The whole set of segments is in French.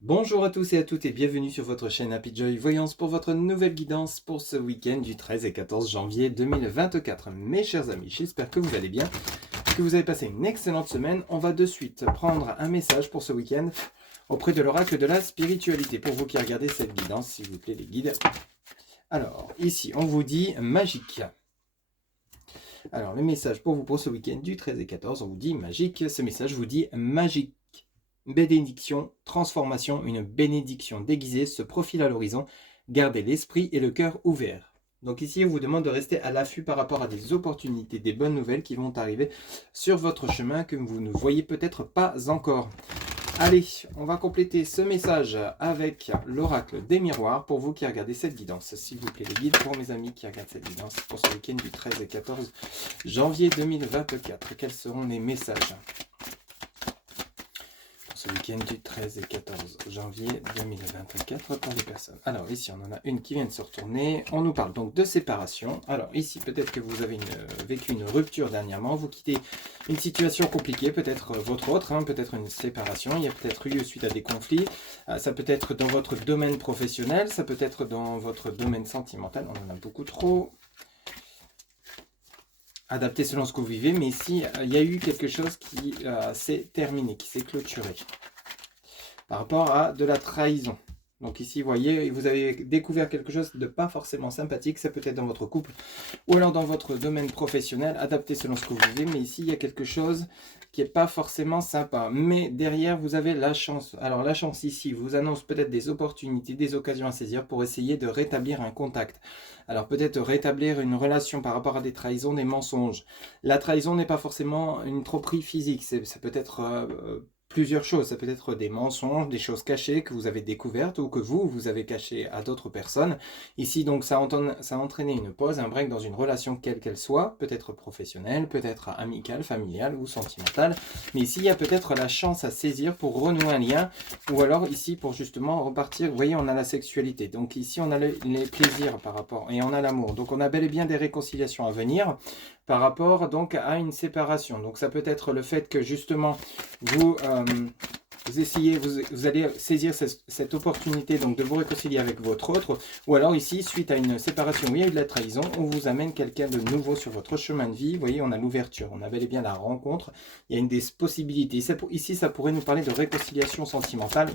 Bonjour à tous et à toutes et bienvenue sur votre chaîne Happy Joy Voyance pour votre nouvelle guidance pour ce week-end du 13 et 14 janvier 2024. Mes chers amis, j'espère que vous allez bien, que vous avez passé une excellente semaine. On va de suite prendre un message pour ce week-end auprès de l'oracle de la spiritualité. Pour vous qui regardez cette guidance, s'il vous plaît les guides. Alors, ici, on vous dit magique. Alors, le message pour vous pour ce week-end du 13 et 14, on vous dit magique. Ce message vous dit magique. Bénédiction, transformation, une bénédiction déguisée se profile à l'horizon. Gardez l'esprit et le cœur ouverts. Donc ici, on vous demande de rester à l'affût par rapport à des opportunités, des bonnes nouvelles qui vont arriver sur votre chemin que vous ne voyez peut-être pas encore. Allez, on va compléter ce message avec l'oracle des miroirs pour vous qui regardez cette guidance. S'il vous plaît, les guides pour mes amis qui regardent cette guidance pour ce week-end du 13 et 14 janvier 2024. Quels seront les messages ce week-end du 13 et 14 janvier 2024 pour les personnes. Alors ici, on en a une qui vient de se retourner. On nous parle donc de séparation. Alors ici, peut-être que vous avez vécu une rupture dernièrement. Vous quittez une situation compliquée, peut-être votre autre, peut-être une séparation. Il y a peut-être eu suite à des conflits. Ça peut être dans votre domaine professionnel. Ça peut être dans votre domaine sentimental. On en a beaucoup trop. Adapté selon ce que vous vivez, mais ici, il y a eu quelque chose qui s'est terminé, qui s'est clôturé par rapport à de la trahison. Donc ici, vous voyez, vous avez découvert quelque chose de pas forcément sympathique, ça peut être dans votre couple ou alors dans votre domaine professionnel, adapté selon ce que vous vivez, mais ici, il y a quelque chose qui n'est pas forcément sympa. Mais derrière, vous avez la chance. Alors la chance ici vous annonce peut-être des opportunités, des occasions à saisir pour essayer de rétablir un contact. Alors peut-être rétablir une relation par rapport à des trahisons, des mensonges. La trahison n'est pas forcément une tromperie physique, ça peut être plusieurs choses. Ça peut être des mensonges, des choses cachées que vous avez découvertes ou que vous avez cachées à d'autres personnes. Ici, donc, ça a entraîné une pause, un break dans une relation quelle qu'elle soit, peut-être professionnelle, peut-être amicale, familiale ou sentimentale. Mais ici, il y a peut-être la chance à saisir pour renouer un lien ou alors ici pour justement repartir. Vous voyez, on a la sexualité. Donc ici, on a les plaisirs par rapport et on a l'amour. Donc on a bel et bien des réconciliations à venir par rapport donc à une séparation. Donc ça peut être le fait que justement vous essayez, vous allez saisir cette opportunité donc de vous réconcilier avec votre autre, ou alors ici, suite à une séparation où il y a eu de la trahison, on vous amène quelqu'un de nouveau sur votre chemin de vie. Vous voyez, on a l'ouverture, on a bel et bien la rencontre, il y a une des possibilités. Ici, ça pourrait nous parler de réconciliation sentimentale.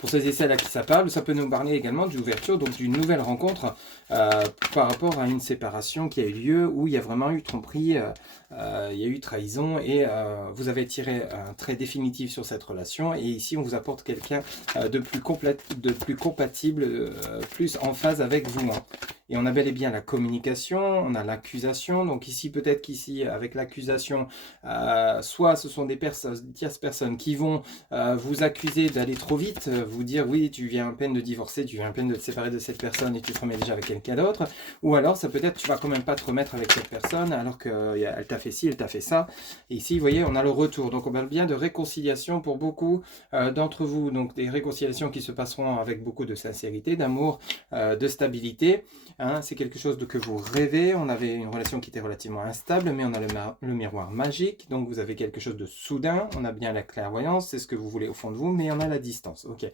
Pour ceux et celles à qui ça parle, ça peut nous parler également d'ouverture, donc d'une nouvelle rencontre par rapport à une séparation qui a eu lieu, où il y a vraiment eu tromperie, il y a eu trahison, et vous avez tiré un trait définitif sur cette relation, et ici on vous apporte quelqu'un de plus compatible, plus en phase avec vous. Et on a bel et bien la communication, on a l'accusation, donc ici peut-être qu'ici avec l'accusation, soit ce sont des tierces personnes qui vont vous accuser d'aller trop vite, vous dire oui tu viens à peine de divorcer, tu viens à peine de te séparer de cette personne et tu te remets déjà avec quelqu'un d'autre, ou alors ça peut être tu vas quand même pas te remettre avec cette personne alors qu'elle t'a fait ci, elle t'a fait ça, et ici vous voyez on a le retour, donc on parle bien de réconciliation pour beaucoup d'entre vous, donc des réconciliations qui se passeront avec beaucoup de sincérité, d'amour, de stabilité. C'est quelque chose que vous rêvez. On avait une relation qui était relativement instable, mais on a le miroir magique. Donc vous avez quelque chose de soudain. On a bien la clairvoyance, c'est ce que vous voulez au fond de vous, mais on a la distance. Ok.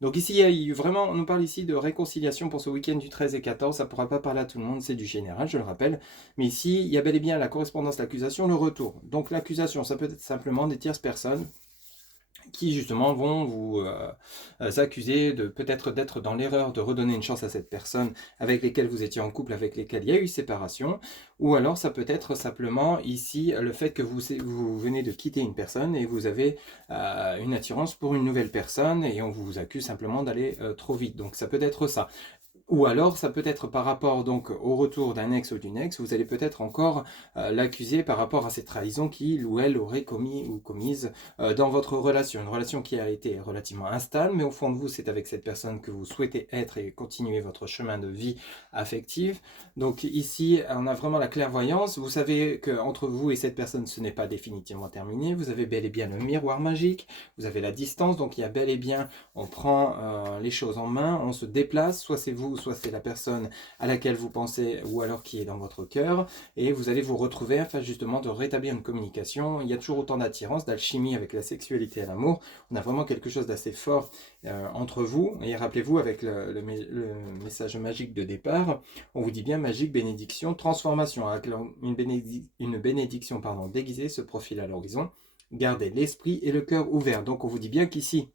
Donc ici, vraiment, on nous parle ici de réconciliation pour ce week-end du 13 et 14. Ça ne pourra pas parler à tout le monde, c'est du général, je le rappelle. Mais ici, il y a bel et bien la correspondance, l'accusation, le retour. Donc l'accusation, ça peut être simplement des tierces personnes qui justement vont vous accuser de peut-être d'être dans l'erreur de redonner une chance à cette personne avec lesquelles vous étiez en couple, avec lesquelles il y a eu séparation, ou alors ça peut être simplement ici le fait que vous venez de quitter une personne et vous avez une attirance pour une nouvelle personne et on vous accuse simplement d'aller trop vite. Donc ça peut être ça. Ou alors, ça peut être par rapport donc au retour d'un ex ou d'une ex, vous allez peut-être encore l'accuser par rapport à cette trahison qu'il ou elle aurait commis ou commise dans votre relation. Une relation qui a été relativement instable, mais au fond de vous, c'est avec cette personne que vous souhaitez être et continuer votre chemin de vie affective. Donc ici, on a vraiment la clairvoyance. Vous savez qu'entre vous et cette personne, ce n'est pas définitivement terminé. Vous avez bel et bien le miroir magique, vous avez la distance, donc il y a bel et bien, on prend les choses en main, on se déplace, soit c'est vous, soit c'est la personne à laquelle vous pensez ou alors qui est dans votre cœur, et vous allez vous retrouver afin justement de rétablir une communication. Il y a toujours autant d'attirance, d'alchimie avec la sexualité et l'amour. On a vraiment quelque chose d'assez fort entre vous, et rappelez-vous avec le message magique de départ, on vous dit bien magique, bénédiction, transformation, avec une bénédiction déguisée se profile à l'horizon. Gardez l'esprit et le cœur ouverts. Donc on vous dit bien qu'ici,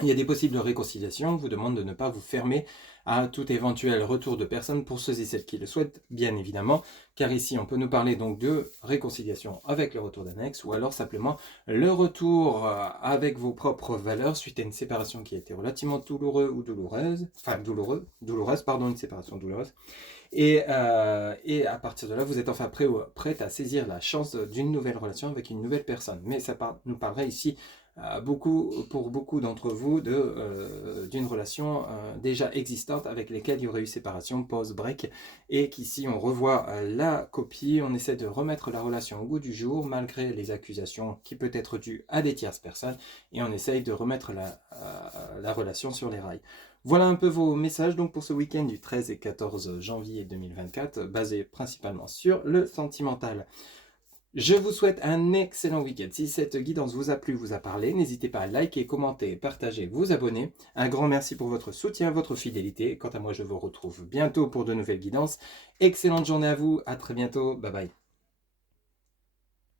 il y a des possibles réconciliations. On vous demande de ne pas vous fermer à tout éventuel retour de personnes pour ceux et celles qui le souhaitent, bien évidemment, car ici on peut nous parler donc de réconciliation avec le retour d'un ex, ou alors simplement le retour avec vos propres valeurs suite à une séparation qui a été relativement douloureuse ou douloureuse, enfin douloureuse, pardon, une séparation douloureuse. Et à partir de là, vous êtes enfin prête à saisir la chance d'une nouvelle relation avec une nouvelle personne. Mais ça nous parlerait ici pour beaucoup d'entre vous d'une relation déjà existante avec lesquelles il y aurait eu séparation, pause, break, et qu'ici on revoit la copie, on essaie de remettre la relation au goût du jour malgré les accusations qui peuvent être dues à des tierces personnes, et on essaye de remettre la relation sur les rails. Voilà un peu vos messages donc pour ce week-end du 13 et 14 janvier 2024, basé principalement sur le sentimental. Je vous souhaite un excellent week-end. Si cette guidance vous a plu, vous a parlé, n'hésitez pas à liker, commenter, partager, vous abonner. Un grand merci pour votre soutien, votre fidélité. Quant à moi, je vous retrouve bientôt pour de nouvelles guidances. Excellente journée à vous, à très bientôt, bye bye.